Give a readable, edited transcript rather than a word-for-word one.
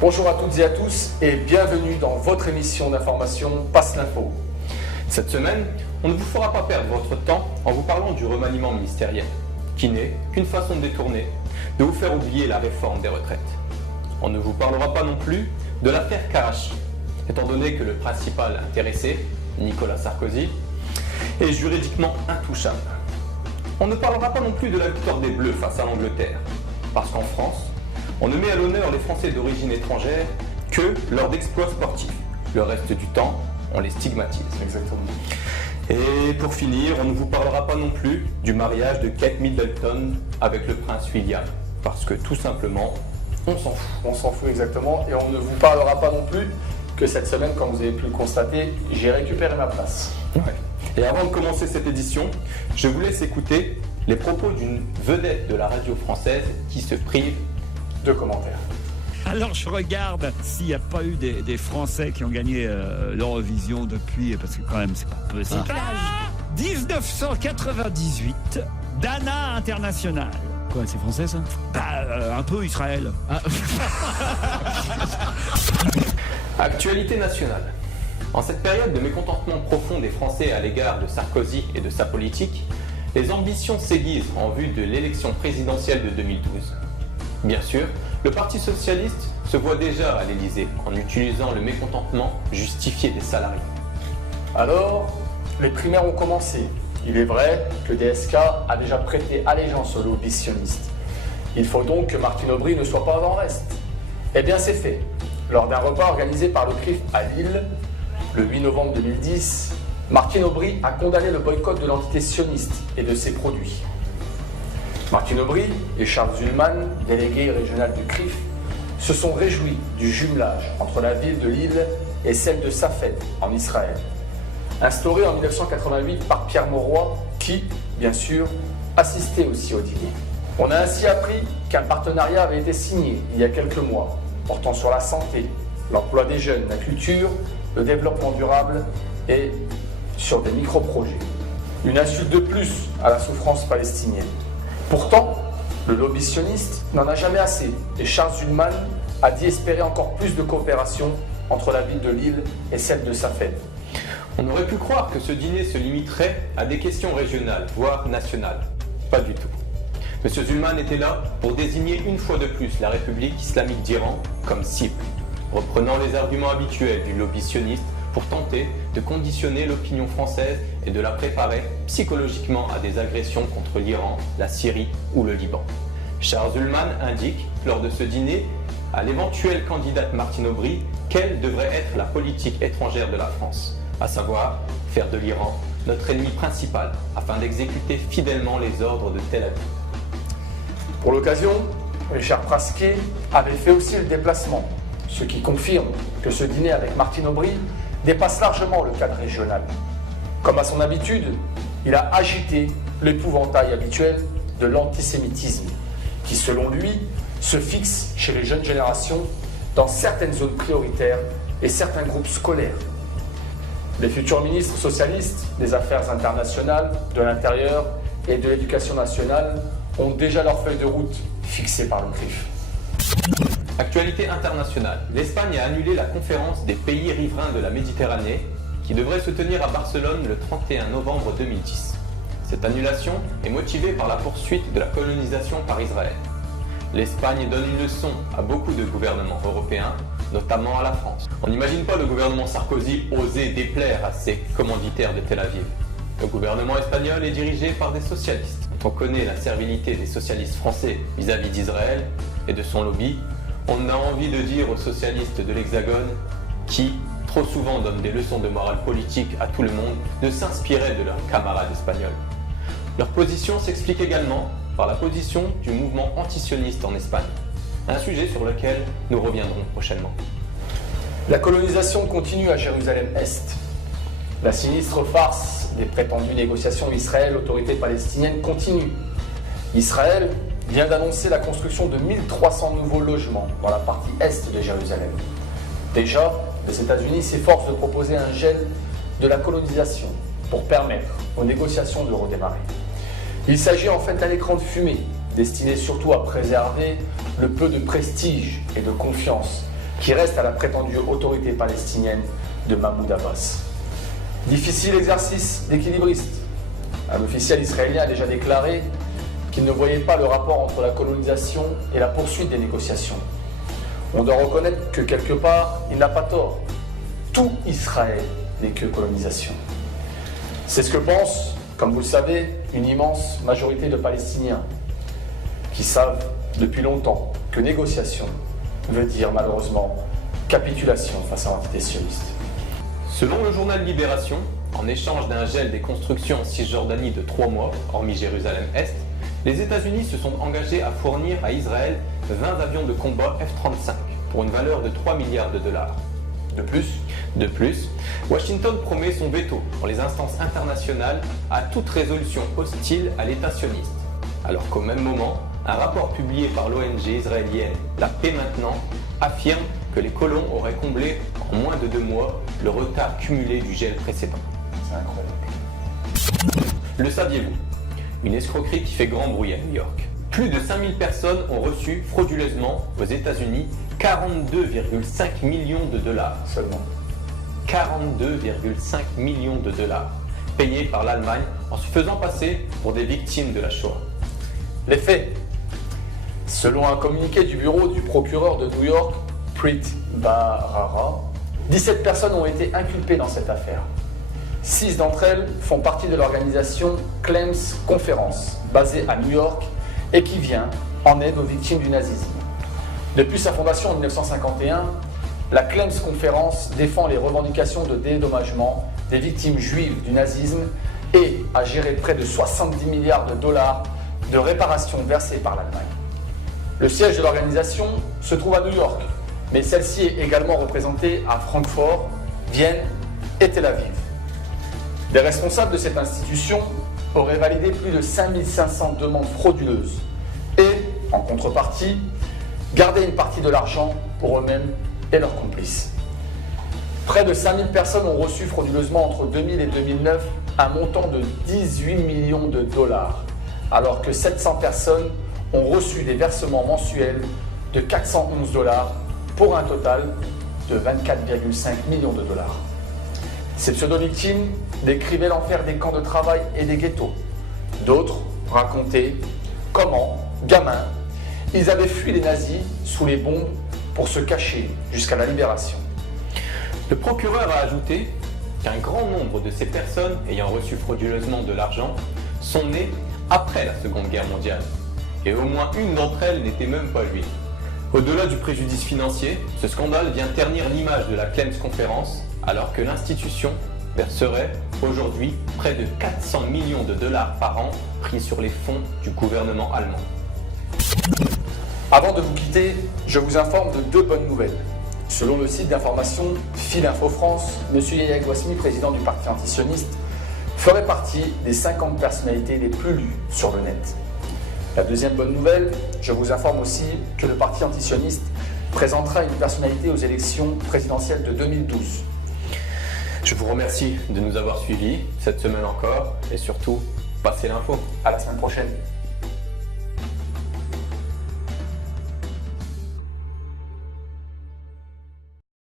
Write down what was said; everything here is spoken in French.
Bonjour à toutes et à tous et bienvenue dans votre émission d'information Passe l'Info. Cette semaine, on ne vous fera pas perdre votre temps en vous parlant du remaniement ministériel, qui n'est qu'une façon détournée de vous faire oublier la réforme des retraites. On ne vous parlera pas non plus de l'affaire Karachi, étant donné que le principal intéressé, Nicolas Sarkozy, est juridiquement intouchable. On ne parlera pas non plus de la victoire des Bleus face à l'Angleterre, parce qu'en France, on ne met à l'honneur les Français d'origine étrangère que lors d'exploits sportifs. Le reste du temps, on les stigmatise. Exactement. Et pour finir, on ne vous parlera pas non plus du mariage de Kate Middleton avec le prince William, parce que tout simplement, on s'en fout. On s'en fout exactement et on ne vous parlera pas non plus que cette semaine, comme vous avez pu le constater, j'ai récupéré ma place. Ouais. Et avant de commencer cette édition, je vous laisse écouter les propos d'une vedette de la radio française qui se prive de commentaires. Alors je regarde s'il n'y a pas eu des Français qui ont gagné l'Eurovision depuis, parce que quand même c'est pas possible. 1998, Dana International. Quoi, c'est français ça? Un peu Israël. Actualité nationale. En cette période de mécontentement profond des Français à l'égard de Sarkozy et de sa politique, les ambitions s'aiguisent en vue de l'élection présidentielle de 2012. Bien sûr, le Parti socialiste se voit déjà à l'Élysée en utilisant le mécontentement justifié des salariés. Alors, les primaires ont commencé. Il est vrai que DSK a déjà prêté allégeance aux lobbies sionistes. Il faut donc que Martine Aubry ne soit pas en reste. Eh bien, c'est fait. Lors d'un repas organisé par le CRIF à Lille, le 8 novembre 2010, Martine Aubry a condamné le boycott de l'entité sioniste et de ses produits. Martine Aubry et Charles Zullmann, délégué régional du CRIF, se sont réjouis du jumelage entre la ville de Lille et celle de Safed, en Israël, instauré en 1988 par Pierre Mauroy, qui, bien sûr, assistait aussi au dîner. On a ainsi appris qu'un partenariat avait été signé il y a quelques mois, portant sur la santé, l'emploi des jeunes, la culture, le développement durable et sur des micro-projets. Une insulte de plus à la souffrance palestinienne. Pourtant, le lobby sioniste n'en a jamais assez et Charles Zullmann a dit espérer encore plus de coopération entre la ville de Lille et celle de Safed. On aurait pu croire que ce dîner se limiterait à des questions régionales, voire nationales. Pas du tout. M. Zullmann était là pour désigner une fois de plus la République islamique d'Iran comme cible, reprenant les arguments habituels du lobby sioniste pour tenter de conditionner l'opinion française et de la préparer psychologiquement à des agressions contre l'Iran, la Syrie ou le Liban. Charles Zullmann indique, lors de ce dîner, à l'éventuelle candidate Martine Aubry, quelle devrait être la politique étrangère de la France, à savoir faire de l'Iran notre ennemi principal afin d'exécuter fidèlement les ordres de Tel Aviv. Pour l'occasion, Richard Prasquet avait fait aussi le déplacement, ce qui confirme que ce dîner avec Martine Aubry dépasse largement le cadre régional. Comme à son habitude, il a agité l'épouvantail habituel de l'antisémitisme, qui selon lui se fixe chez les jeunes générations dans certaines zones prioritaires et certains groupes scolaires. Les futurs ministres socialistes des Affaires internationales, de l'Intérieur et de l'Éducation nationale ont déjà leur feuille de route fixée par le CRIF. Actualité internationale. L'Espagne a annulé la conférence des pays riverains de la Méditerranée qui devrait se tenir à Barcelone le 31 novembre 2010. Cette annulation est motivée par la poursuite de la colonisation par Israël. L'Espagne donne une leçon à beaucoup de gouvernements européens, notamment à la France. On n'imagine pas le gouvernement Sarkozy oser déplaire à ses commanditaires de Tel Aviv. Le gouvernement espagnol est dirigé par des socialistes. On connaît la servilité des socialistes français vis-à-vis d'Israël et de son lobby. On a envie de dire aux socialistes de l'Hexagone, qui trop souvent donnent des leçons de morale politique à tout le monde, de s'inspirer de leurs camarades espagnols. Leur position s'explique également par la position du mouvement antisioniste en Espagne, un sujet sur lequel nous reviendrons prochainement. La colonisation continue à Jérusalem-Est. La sinistre farce des prétendues négociations Israël-autorité palestinienne continue. Israël vient d'annoncer la construction de 1300 nouveaux logements dans la partie est de Jérusalem. Déjà, les États-Unis s'efforcent de proposer un gel de la colonisation pour permettre aux négociations de redémarrer. Il s'agit en fait d'un écran de fumée destiné surtout à préserver le peu de prestige et de confiance qui reste à la prétendue autorité palestinienne de Mahmoud Abbas. Difficile exercice d'équilibriste. Un officiel israélien a déjà déclaré qu'il ne voyait pas le rapport entre la colonisation et la poursuite des négociations. On doit reconnaître que quelque part, il n'a pas tort. Tout Israël n'est que colonisation. C'est ce que pense, comme vous le savez, une immense majorité de Palestiniens qui savent depuis longtemps que négociation veut dire malheureusement capitulation face à l'entité sioniste. Selon le journal Libération, en échange d'un gel des constructions en Cisjordanie de 3 mois, hormis Jérusalem-Est, les États-Unis se sont engagés à fournir à Israël 20 avions de combat F-35 pour une valeur de 3 milliards de dollars. De plus, Washington promet son veto pour les instances internationales à toute résolution hostile à l'État sioniste. Alors qu'au même moment, un rapport publié par l'ONG israélienne La Paix Maintenant affirme que les colons auraient comblé en moins de 2 mois le retard cumulé du gel précédent. C'est incroyable. Le saviez-vous? Une escroquerie qui fait grand bruit à New York. Plus de 5000 personnes ont reçu frauduleusement aux États-Unis 42,5 millions de dollars. Seulement. 42,5 millions de dollars payés par l'Allemagne en se faisant passer pour des victimes de la Shoah. Les faits. Selon un communiqué du bureau du procureur de New York, Preet Bharara, 17 personnes ont été inculpées dans cette affaire. 6 d'entre elles font partie de l'organisation Claims Conference, basée à New York et qui vient en aide aux victimes du nazisme. Depuis sa fondation en 1951, la Claims Conference défend les revendications de dédommagement des victimes juives du nazisme et a géré près de 70 milliards de dollars de réparations versées par l'Allemagne. Le siège de l'organisation se trouve à New York, mais celle-ci est également représentée à Francfort, Vienne et Tel Aviv. Des responsables de cette institution auraient validé plus de 5500 demandes frauduleuses et, en contrepartie, gardé une partie de l'argent pour eux-mêmes et leurs complices. Près de 5000 personnes ont reçu frauduleusement entre 2000 et 2009 un montant de 18 millions de dollars, alors que 700 personnes ont reçu des versements mensuels de 411 dollars pour un total de 24,5 millions de dollars. Ces pseudo-victimes décrivaient l'enfer des camps de travail et des ghettos. D'autres racontaient comment, gamins, ils avaient fui les nazis sous les bombes pour se cacher jusqu'à la libération. Le procureur a ajouté qu'un grand nombre de ces personnes ayant reçu frauduleusement de l'argent sont nées après la Seconde Guerre mondiale. Et au moins une d'entre elles n'était même pas juive. Au-delà du préjudice financier, ce scandale vient ternir l'image de la Claims Conference, alors que l'institution verserait aujourd'hui près de 400 millions de dollars par an pris sur les fonds du gouvernement allemand. Avant de vous quitter, je vous informe de 2 bonnes nouvelles. Selon le site d'information Fil Info France, M. Yahya Gouasmi, président du parti antisioniste, ferait partie des 50 personnalités les plus lues sur le net. La deuxième bonne nouvelle, je vous informe aussi que le parti antisioniste présentera une personnalité aux élections présidentielles de 2012. Je vous remercie de nous avoir suivis cette semaine encore et surtout, passez l'info. À la semaine prochaine.